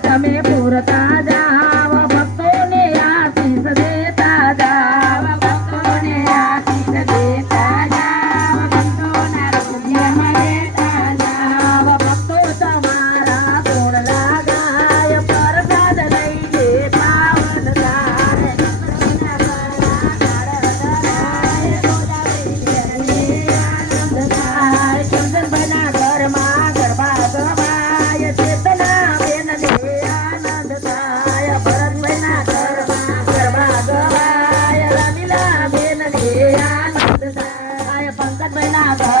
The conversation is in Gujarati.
también. rất với nào.